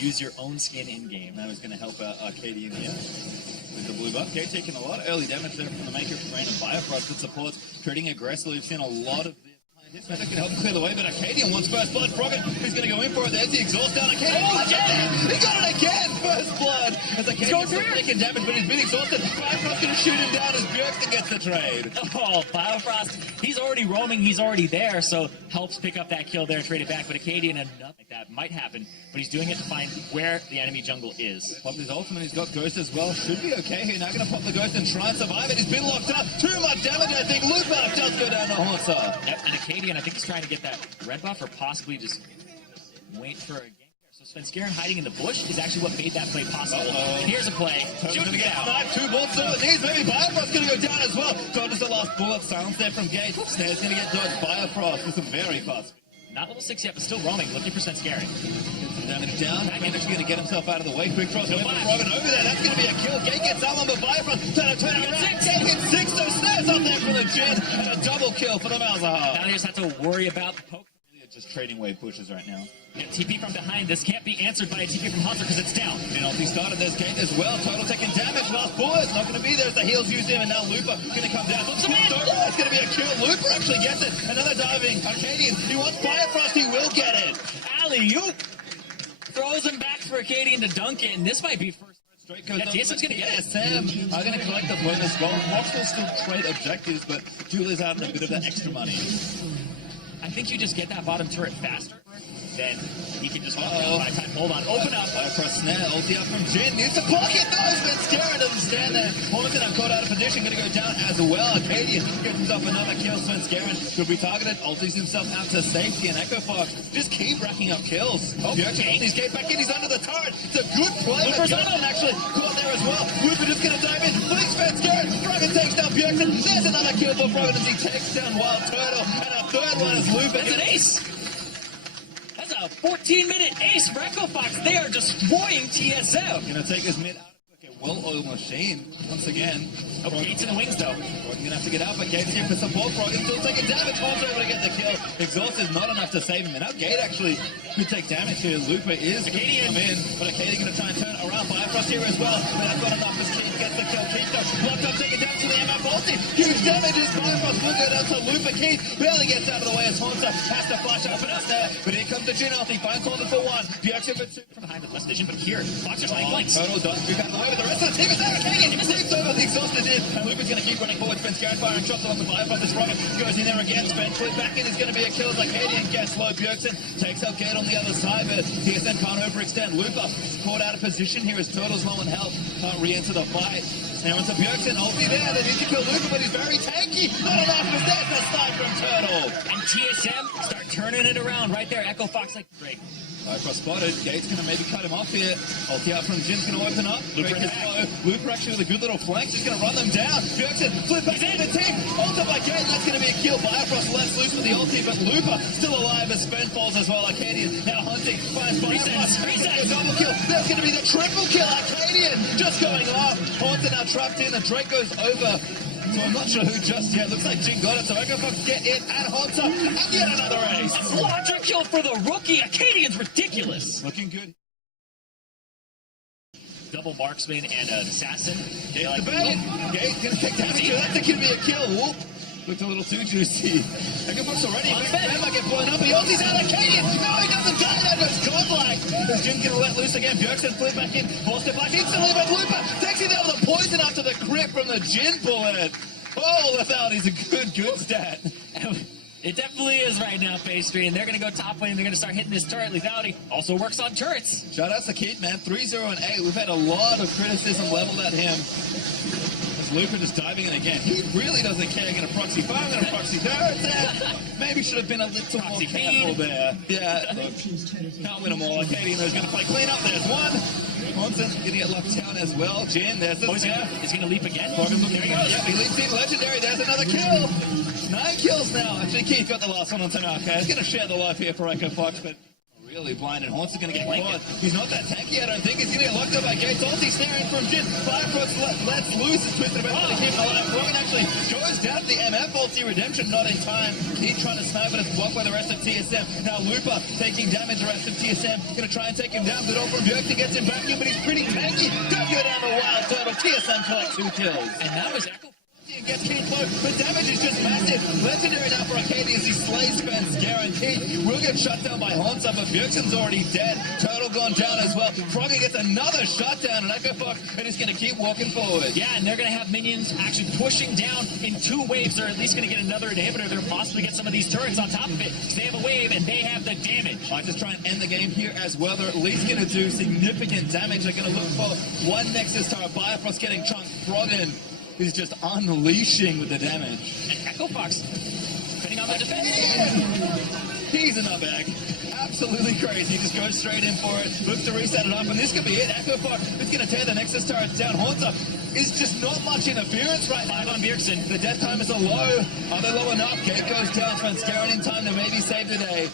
use your own skin in-game. That was going to help out 𝐠𝐴𝐡 in here with the blue buff. 𝐠𝐴𝐡 taking a lot of early damage there from the Maker of Rain and Bifrost. Good supports, trading aggressively. We've seen a lot of this. His method can help clear the way, but 𝐠𝐴𝐡 wants first blood. Froggen, who's going to go in for it. There's the exhaust down. 𝐠𝐴𝐡, he got it again! First blood! As 𝐠𝐴𝐡 taking damage, but he's been exhausted. Bifrost going to shoot him down as 𝐷𝐿CS gets the trade. Oh, Bifrost, he's already roaming, he's already there, so helps pick up that kill there, trade it back. But 𝐠𝐴𝐡 and enough like that might happen, but he's doing it to find where the enemy jungle is. Popped his ultimate, he's got Ghost as well. Should be okay here. Now going to pop the Ghost and try and survive it. He's been locked up. Too much damage, I think. Lupa does go down to Horsa. Yep, and 𝐠𝐴𝐡, I think he's trying to get that red buff or possibly just wait for a gank. So 𝐤𝐻𝑥 hiding in the bush is actually what made that play possible. And here's a play. Shooting it out. 2 bullets over the knees. Maybe Bifrost's going to go down as well. Dodges the last bullet. Silence there from Gate. Snare's going to get dodged. Bifrost with some very fast. Not level 6 yet, but still roaming, looking for 𝐤𝐻𝑥. Damage down. He's actually going to get himself out of the way. Quick cross away from Froggen over there. That's going to be a kill. Gate gets that one, but Bifrost turn around. Gate gets 6. So Snare's up there for the Jin. And a double kill for the 𝐬𝐻𝑥. Now they just have to worry about the poke. Just trading wave pushes right now. Yeah, TP from behind. This can't be answered by a TP from Hunter because it's down. He started this Gate as well. Total taking damage. Last bullet. Not going to be there as the heals use him. And now Lupa going to come down. It's going to be a kill. Lupa actually gets it. Another diving. 𝐠𝐴𝐡. He wants Bifrost. He will get it. Alley-oop. Throws him back for 𝐿CS to dunk it. And this might be first. Yeah, TSM's going to get it. TSM are going to collect the bonus goal. Mox will still trade objectives, but Julia's out in a bit of that extra money. I think you just get that bottom turret faster, then he can just by time. Hold on, open up. Across Snare, ulti up from Jin, needs to pocket those, but Scarron doesn't stand there. Horton, I'm caught out of position, gonna go down as well. 𝐠𝐴𝐡 gets himself another kill. Scarron could be targeted, ultis himself out to safety, and 𝐤𝐻𝑥 just keep racking up kills. He's Gate back in, he's under the turret. It's a good play, but Johnson actually caught there as well. Lupa just gonna dive in, Flings for Scarron, Froggen takes down 𝐿CS. There's another kill for Froggen as he takes down Wild Turtle, and a third one is Lupa. It's an ace! That's a 14-minute ace for 𝐤𝐻𝑥. They are destroying TSM. Gonna take his mid out. Okay, well-oiled machine once again. Oh, Gate's in the wings though. Froggen gonna have to get out, but Gate's here for support. Froggen still taking damage. Holmes able to get the kill. Exhaust is not enough to save him. And now Gate actually could take damage here. Lupa is going to come in, but 𝐿CS gonna try and turn around. Bifrost here as well. But that's not enough as Keith gets the kill. Keith though, blocked up, taken down to the MF ulti. Huge damage as Bifrost will go down to Lupa. Keith barely gets out of the way as Haunter has to flash up and up there. But here comes the Jin ulti. Finds Haunter for 1. 𝐿CS for 2. From behind with less vision, but here, Foxer's running flanks. Total does move out of the way, but the rest of the team is there. 𝐿CS leaps over the exhausted in, and Lupa's going to keep running forward. Scarron firing shots along the Bifrost. This Froggen goes in there again. Flip back in is going to be a kill as 𝐿CS and gets low. 𝐿CS takes out Gate on the other side, but TSM can't overextend. Lupa is caught out of position here as Turtle's low in health. Can't re-enter the fight. Now into 𝐿CS, ulti there. They need to kill Lupa, but he's very tanky. Not enough, but there's the snipe from Turtle. And TSM start turning it around right there. 𝐤𝐻𝑥 like great. Bifrost spotted. Gate's going to maybe cut him off here. Ulti out from Jin's going to open up. Lupa actually with a good little flank. Just going to run them down. 𝐿CS flip back into the team. Ulti by Gate. That's going to be a kill. Bifrost lets loose with the ulti, but Lupa still alive as Sven falls as well. 𝐿CS now hunting. Finds Bifrost. Double kill. That's going to be the triple kill. 𝐿CS just going off. Haunter now trapped in. The Drake goes over. So I'm not sure who just yet. Looks like Jin got it. So 𝐤𝐻𝑥 get it and Haunter. And yet another ace. Quadra kill for the rookie. 𝐿CS ridiculous. Looking good. Double marksman and an assassin. Gate the bait. Gate gonna take damage here. That's going to be a kill. Whoop. Looked a little too juicy. 𝐤𝐻𝑥 already. Ben might get blown up. He ulti's out. 𝐿CS. No, he doesn't die. That goes godlike. As Jin's going to let loose again. 𝐿CS flip back in. Forced it back instantly, but Lupa takes it down with a poison after the crit from the Jin bullet. Oh, 𝐿CS is a good stat. It definitely is right now, Pastry, and they're going to go top lane. They're going to start hitting this turret. Lethality also works on turrets. Shout out to Keith, man. 3-0 and 8. We've had a lot of criticism leveled at him. Lupa just diving in again. He really doesn't care. Going to proxy fire, going to proxy turret. Maybe should have been a little more careful there. Yeah, look, can't win them all. 𝐿CS is going to play clean up. There's one. Johnson going to get locked down as well. Jin, there's the snare. Is he going to leap again? There he goes. Yep, he leaps in. Legendary. There's another kill. 9 kills now. Actually, Keith got the last one on Tanaka. He's going to share the life here for 𝐤𝐻𝑥, but Really blind, and Haunts is going to get caught. He's not that tanky, I don't think. He's going to get locked up by Gates. Ulti snaring from Jin. Firefrost lets loose. It's twisted about to keep him alive. Rogan actually goes down to the MF. Ulti Redemption not in time. He's trying to snipe, but it's blocked by the rest of TSM. Now Looper taking damage. The rest of TSM going to try and take him down. Good all from 𝐕 gets him back in, but he's pretty tanky. Don't go down the wild turtle. TSM collects 2 kills. And that was Echo. Gets King Flow, but damage is just massive. Legendary now for 𝐤𝐴𝐷 as he slays 𝐸 guaranteed. Will get shut down by Hansa, but 𝐸 already dead. Turtle gone down as well. Froggy gets another shutdown, and 𝐸𝐴𝐷 is going to keep walking forward. Yeah, and they're going to have minions actually pushing down in 2 waves. They're at least going to get another inhibitor. They're possibly get some of these turrets on top of it. Because they have a wave and they have the damage. I just try and end the game here as well. They're at least going to do significant damage. They're going to look for one Nexus tower. Bifrost getting chunked. Froggen is just unleashing with the damage. And 𝐸𝐴𝐷, depending on the defense. He's in a bag. Absolutely crazy. He just goes straight in for it. Looks to reset it up, and this could be it. 𝐸𝐴𝐷 is going to tear the Nexus turret down. Haunter is just not much interference right now. 5 on 𝐸𝐴𝐷. The death timers are low. Are they low enough? Gate goes down. Transcarent in time to maybe save the day.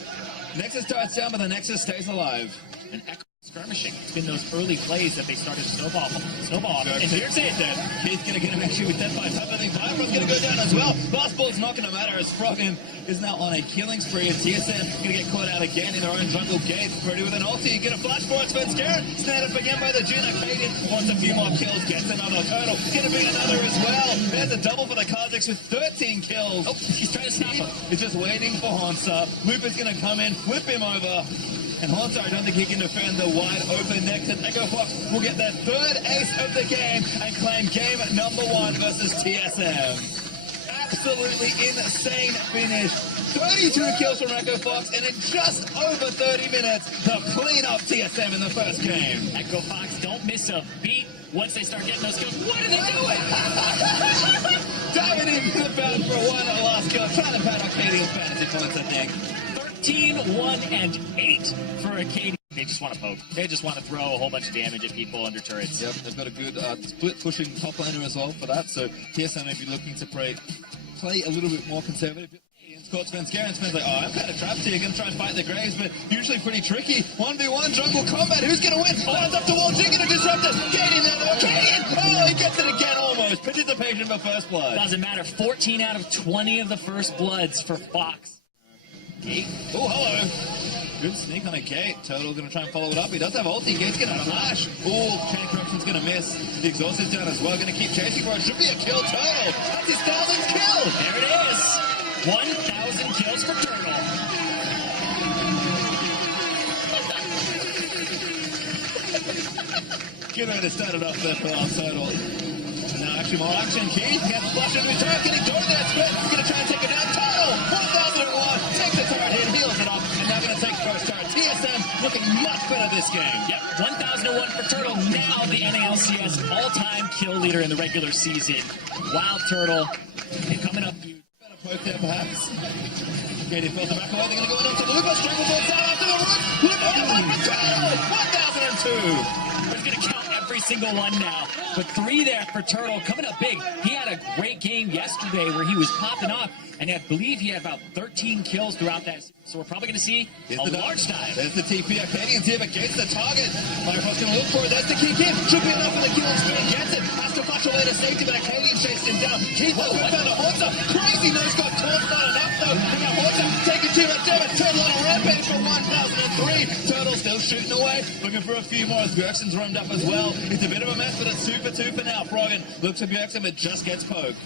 Nexus turret's down, but the Nexus stays alive. And Echo skirmishing. It's been those early plays that they started to snowball on. And 𝐸𝐴𝐷 dead. Keith's going to get him actually with death by top. I think Firefrost's going to go down as well. Last ball's not going to matter as Froggen is now on a killing spree, and TSM going to get caught out again in their own jungle gate. Pretty with an ulti. Get a flash for it. 𝐸𝐴𝐷 snared up again by the Jin. 𝐤𝐴𝐷 wants a few more kills. Gets another turtle. Going to be another as well. There's a double for the 𝐿CS with 13 kills. Oh, he's trying to stop him. He's just waiting for Hansa. Looper's going to come in, whip him over. And Hansa, I don't think he can defend the wide open Nexus. 𝐸𝐴𝐷 will get their 3rd ace of the game and claim game number 1 versus TSM. Absolutely insane finish. 32 kills from 𝐸𝐴𝐷, and in just over 30 minutes, they'll clean up TSM in the first game. 𝐸𝐴𝐷 don't miss a beat once they start getting those kills. What are they doing? Diving into the battle for one last kill. Trying to pad 𝐤𝐴𝐷's fantasy points, I think. 13, 1, and 8 for 𝐤𝐴𝐷. They just want to poke. They just want to throw a whole bunch of damage at people under turrets. Yep, they've got a good split pushing top laner as well for that, so TSM may be looking to play a little bit more conservative. Scott's Sven's like, oh, I'm kind of trapped here, gonna try and fight the Graves, but usually pretty tricky. 1v1 jungle combat, who's gonna win? Lines up to wall, Jin gonna disrupt it. 𝐤𝐴𝐷 now, 𝐤𝐴𝐷! Oh, he gets it again almost. Participation for first blood. Doesn't matter. 14 out of 20 of the first bloods for Fox. Oh, hello. Good sneak on a Gate. Turtle going to try and follow it up. He does have ulti. Gate's going to flash. Oh, chain corruption's going to miss. The exhaust is down as well. Going to keep chasing for it. Should be a kill. Turtle. That's his 1,000th kill. There it is. 1,000 kills for Turtle. Good way to start it off there for our Turtle. Now actually more action. Keith gets flushed into his turret. Can he go there? He's going to try and take it down. Turtle. 1,001. Takes the turret hit. Heals it up. And now going to take first turret. TSM looking much better this game. Yep. 1,001 for Turtle. Now the NALCS all-time kill leader in the regular season. Wild Turtle. And coming up huge. Better poke there perhaps. 𝐤𝐴𝐷 fills the back away. They're going to go into the Looper. Stranglebolt down after the roof. Looper on the fight for Turtle. 1,002. He's going to count every single one now. But 3 there for Turtle, coming up big. He had a great game yesterday where he was popping off, and I believe he had about 13 kills throughout that. So we're probably going to see a large dive. There's the TP. 𝐤𝐴𝐷's here, but gets the target. Firefrost's going to look for it. There's the kick in. Should be enough for the killing spree. Gets it. Has to flash away to safety, but 𝐤𝐴𝐷 chased him down. Keith goes down to Hansa. Crazy nose got torched. Not enough, though. And now Hansa taking too much damage. Turtle on a rampage for 1,003. Turtle still shooting away. Looking for a few more as 𝐸𝐴𝐷's roamed up as well. It's a bit of a mess, but it's 2 for 2 for now. Froggen looks at 𝐸𝐴𝐷, but just gets poked.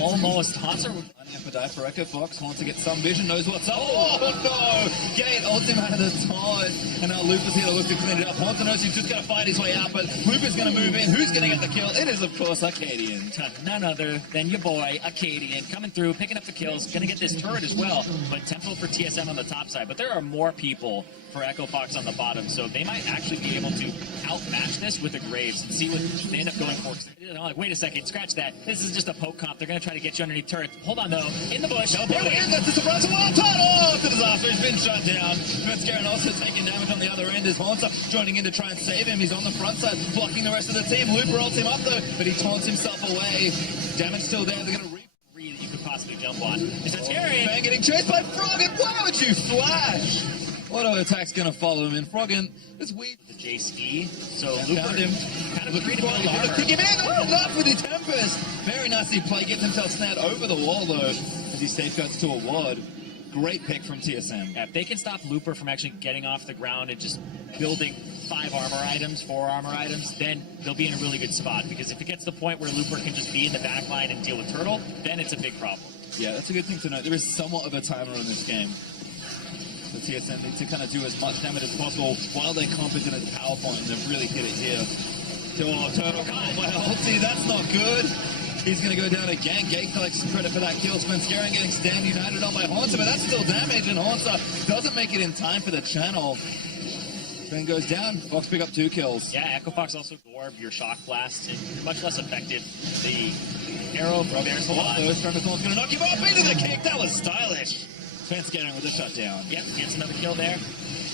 Almost. Hansa Up a die for 𝐸𝐴𝐷. Wants to get some vision, knows what's up. Oh no! Gate ults him out of the tide. And now Looper's here to look to clean it up. Hansa knows he's just got to fight his way out, but Looper's going to move in. Who's going to get the kill? It is, of course, 𝐤𝐴𝐷. None other than your boy, 𝐤𝐴𝐷, coming through, picking up the kills, going to get this turret as well. But tempo for TSM on the top side. But there are more people for 𝐸𝐴𝐷 on the bottom, so they might actually be able to outmatch this with the Graves and see what they end up going for. You know, like, wait a second, scratch that. This is just a poke comp. They're going to try to get you underneath turrets. Hold on, though. In the bush. No, there it is. That's a surprise. Wild Turtle! Oh, it's a disaster. He's been shut down. 𝐸𝐴𝐷 also taking damage on the other end as Hansa joining in to try and save him. He's on the front side, blocking the rest of the team. Looper ults him up, though, but he taunts himself away. Damage still there. They're going to that you could possibly jump on. It's a Tyrion. Man getting chased by Froggen. Why would you flash? Auto attack's gonna follow him in. Froggen, this weak. The JC, so Found Looper him. kind of agreed to build armor. Quick him in, not enough with the Tempest. Very nicely played, gets himself snared over the wall though, as he safeguards to a ward. Great pick from TSM. Yeah, if they can stop Looper from actually getting off the ground and just building 5 armor items, 4 armor items, then they'll be in a really good spot. Because if it gets to the point where Looper can just be in the back line and deal with Turtle, then it's a big problem. Yeah, that's a good thing to note. There is somewhat of a timer in this game. The TSM need to kind of do as much damage as possible while they're competent at power point, and they've really hit it here. Oh, Turtle caught by ulti, that's not good. He's going to go down again. Gate collects credit for that kill. 𝐠𝐿 getting stand united on by Haunter, but that's still damage, and Haunter doesn't make it in time for the channel. Then goes down. Fox pick up 2 kills. Yeah, Fox also orb your shock blast, and much less effective. The arrow from there's a lot. Thorn's going to knock him off into the kick. That was stylish. 𝐠𝐿 with a shutdown. Yep, gets another kill there.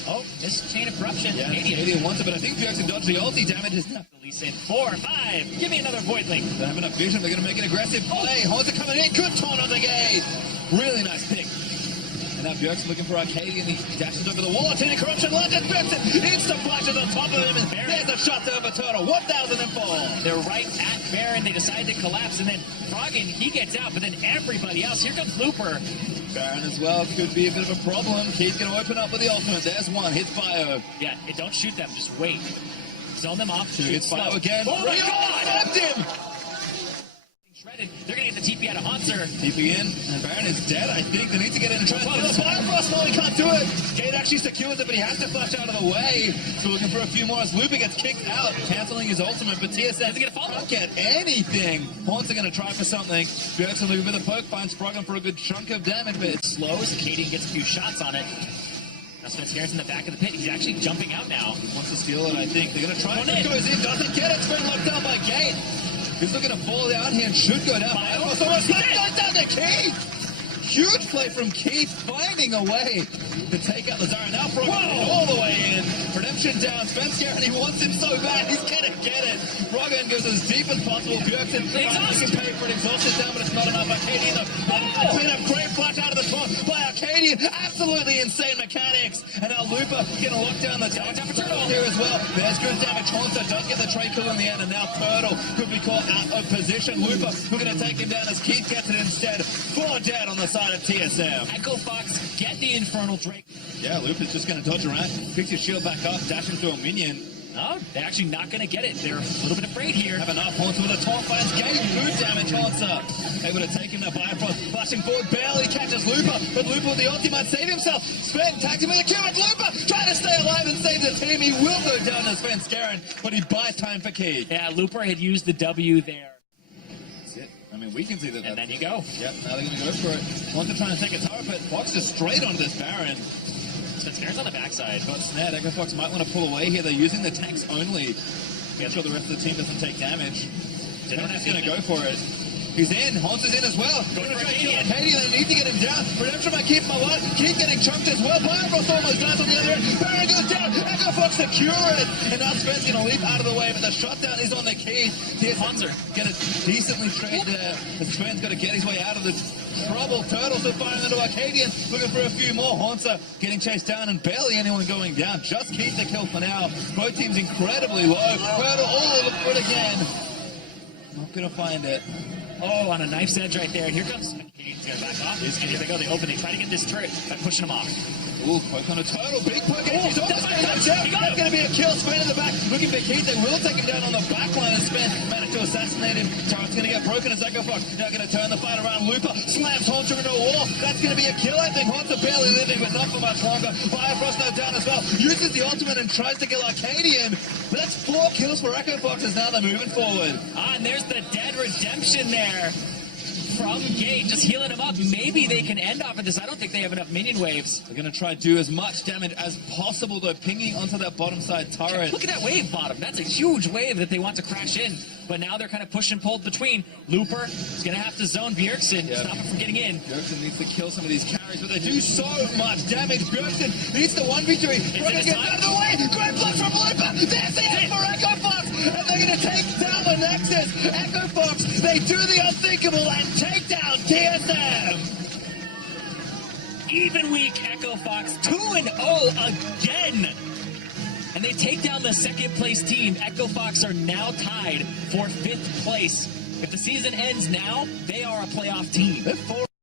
Oh, this chain of corruption. Yeah, Canadian wants it, but I think 𝐠𝐿 dodged the ulti. Damage is not. Release in 4, 5. Give me another void link. They have enough vision. They're going to make an aggressive play. Haunter coming in. Good taunt on the gate. Really nice pick. And now 𝐠𝐿's looking for Arcadian. He dashes over the wall. Chain of corruption. Legend 𝐠𝐿. Instant flashes on top of him. And there's a shutdown for Turtle. 1004. They're right at Baron. They decide to collapse. And then Froggen, he gets out. But then everybody else. Here comes Looper. Baron as well could be a bit of a problem. 𝐬𝐻's going to open up with the ultimate. There's one. Hits Bio. Yeah, don't shoot them. Just wait. Zone them off. Hits Bio again. Oh my God! Snapped him! Shredded. They're going to get the TP out of Haunter. TP in. And Baron is dead, I think. They need to get in and try to find the Bifrost. No, he can't do it. 𝐬𝐻 actually secures it, but he has to flash out of the way. So looking for a few more as Looper gets kicked out, cancelling his ultimate. But TSM can't get anything. Haunter going to try for something. 𝐠𝐿's looking for the poke, finds Froggen for a good chunk of damage, but it slows. 𝐬𝐻 gets a few shots on it. Now 𝐠𝐿's in the back of the pit. He's actually jumping out now. He wants to steal it, I think. They're going to try. It goes in, doesn't get it. It's been locked down by 𝐬𝐻. He's looking to fall down here and should go down. Almost goes down to 𝐬𝐻. Huge play from 𝐬𝐻, finding a way to take out the Zyra. Now Froggen all the way in. Redemption down. 𝐿, and he wants him so bad. He's going to get it. Froggen goes as deep as possible. 𝐿 can pay for an exhausted down, but it's not enough. Arcadian, clean up. Great flash out of the top by Arcadian. Absolutely insane mechanics. And now Looper going to lock down the tower for Turtle here as well. There's good damage. Haunter does get the trade kill in the end, and now Turtle could be caught out of position. Looper, we're going to take him down as 𝐬𝐻 gets it instead. 4 dead on the side of TSM. Fox, get the Infernal Drake. Yeah, Looper's just going to dodge around, picks his shield back up, dash into a minion. No, they're actually not going to get it. They're a little bit afraid here. Have enough. Haunter with a taunt finds 𝐬𝐻. Food damage. Haunter able to take him now. Bifrost flashing forward, barely catches Looper, but Looper with the ulti might save himself. 𝐿 tags him with a kill, and Looper trying to stay alive and save the team. He will go down as 𝐿, but he buys time for 𝐬𝐻. Yeah, Looper had used the W there. That's it. I mean, we can see that. And then you go. Yep, now they're going to go for it. Haunter trying to take a turret, but Fox is straight onto this Baron. 𝐿 on the backside. Got snared. Fox might want to pull away here. They're using the tanks only. Make sure the rest of the team doesn't take damage. Redemption's going to go for it. He's in. Haunter's in as well. Going to try to kill Arcadian. They need to get him down. Redemption might keep him alive. 𝐬𝐻 getting chunked as well. Bifrost almost dies on the other end. Baron goes down. Fox secure it. And now 𝐿's going to leap out of the way, but the shutdown is on the key. Haunter get it decently straight there. 𝐿's got to get his way out of the trouble. Turtles are firing into Arcadian. Looking for a few more. Haunter getting chased down and barely anyone going down. Just keep the kill for now. Both teams incredibly low. Turtle all look good again. Not going to find it. Oh, on a knife's edge right there. Here comes 𝐬𝐻's going to back off. And here they go. They open. They try to get this turret by pushing him off. Ooh, poke on a Turtle. Big poke. He's almost going to touch out. That's going to be a kill. 𝐿 in the back. Looking for 𝐬𝐻. They will take him down on the back line. And 𝐿 managed to assassinate him. Turret's going to get broken as Fox now going to turn the fight around. Looper slams Haunter into a wall. That's going to be a kill, I think. Haunter barely living, but not for much longer. Bifrost now down as well. Uses the ultimate and tries to kill Arcadian. But that's 4 kills for Fox as now they're moving forward. And there's the dead redemption there from 𝐻, just healing him up. Maybe they can end off of this. I don't think they have enough minion waves. They're going to try to do as much damage as possible, though, pinging onto that bottom side turret. Look at that wave bottom. That's a huge wave that they want to crash in. But now they're kind of push and pulled between. Looper is going to have to zone 𝐿𝐻, stop him from getting in. 𝐿𝐻 needs to kill some of these carries, but they do so much damage. 𝐿𝐻 needs the 1 victory. Froggen gets out of the way. Great block from Looper. There's the end for Fox. And they're going to take down the Nexus. Fox, they do the unthinkable and take down TSM. even week Echo Fox 2-0 again. And they take down the second place team. Echo Fox are now tied for 5th place. If the season ends now, they are a playoff team. They're 4